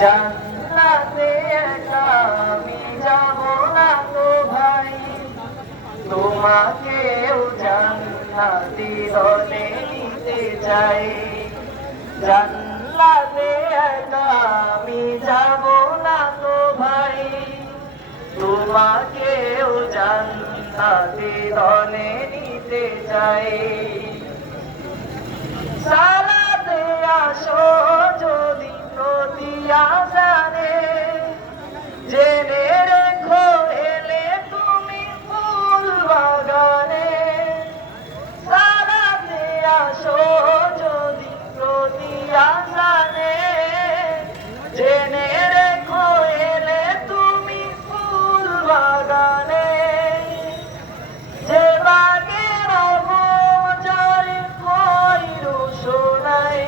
জান্নাতে একা আমি যাব না তো ভাই, তোমাকেও জান্নাতি দলে নিতে চাই। জান্নাতে একা আমি যাব না তো ভাই, তোমাকেও জান্নাতি দলে নিতে চাই। সালাতে আসো যদি প্রতি আযানে, জেনে রেখো এলে তুমি ফুল বাগানে। সালাতে আসো যদি প্রতি আযানে, জেনে রেখো এলে তুমি ফুল বাগানে। যে বাগের মজারে খয়রু শোনাই,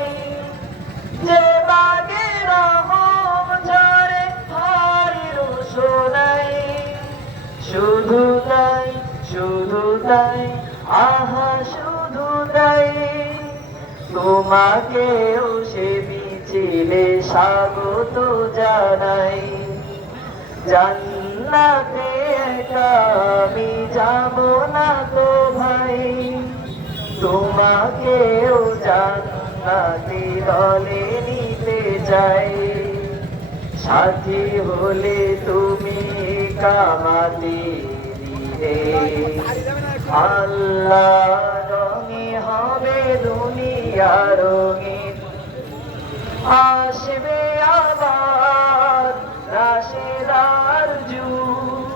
যে বাগের মজারে খয়রু শোনাই। শুধু তাই, শুধু তাই, আহা শুধু তাই, তোমাকেও সে মিছিলে স্বাগত জানাই। জান্নাতে একা আমি যাব না তো ভাই, তোমাকেও জান্নাতি দলে নিতে চাই। সাথী হলে তুমি কামাতে দিলে, আল্লাহ রঙে হবে দুনিয়া রঙিন। আসবে আবার রাশেদার যুগ,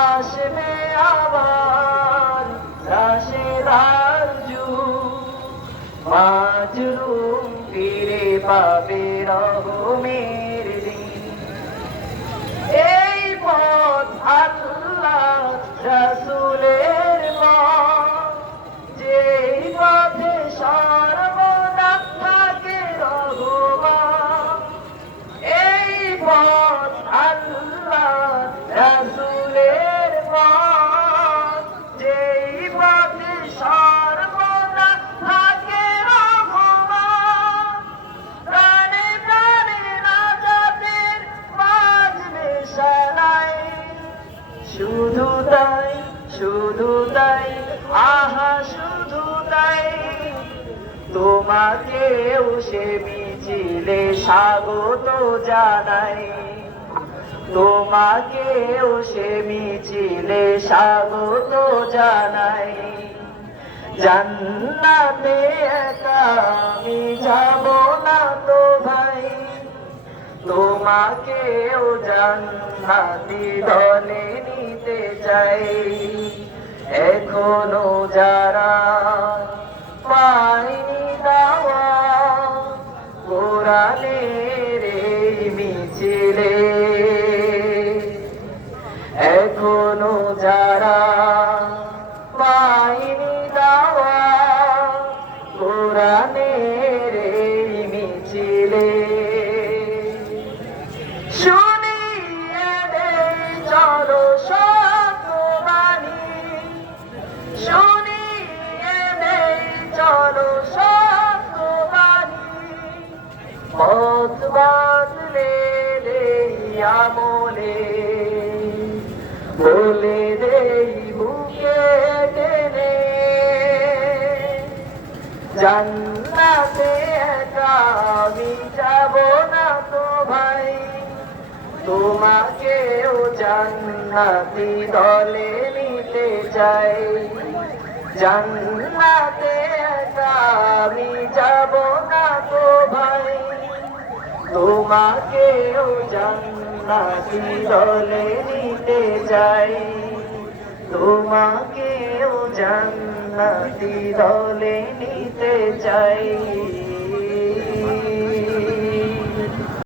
আসবে আবার রাশেদার যুগ। মাজলুম ফিরে পাবে রহমের দিন। এই পথ আল্লাহ রাসূলের পথ, যেই পথে সর্বদা থাকে রহমান। এই পথ আল্লাহ রাসূলের পথ, যেই পথে সর্বদা থাকে রহমান। প্রাণে প্রাণে নাজাতের বাজবে সানাই। শুধু তাই, শুধু তাই, আহা শুধু তাই, তোমাকেও সে মিছিলে স্বাগত জানাই। তোমাকেও সে মিছিলে স্বাগত জানাই। জান্নাতে একা আমি যাব না তো ভাই, তোমাকেও জান্নাতি দলে নিতে চাই। এখনো যারা পায়নি দাওয়াত কোরআনের এই মিছিলে, এখনো যারা পায়নি দাওয়াত কোরআনের এই মিছিলে, শুনিয়ে দেই চলো সত্যবাণী, শুনিয়ে দেই চলো সত্যবাণী। পথ বদলে দেই আমলে, বলে দেই বুকে টেনে। জান্নাতে একা আমি যাব না তো ভাই, তোমাকেও জান্নাতি দলে নিতে চাই। জান্নাতে একা আমি যাব না তো ভাই, তোমাকেও জান্নাতি দলে নিতে চাই। তোমাকেও জান্নাতি দলে নিতে চাই।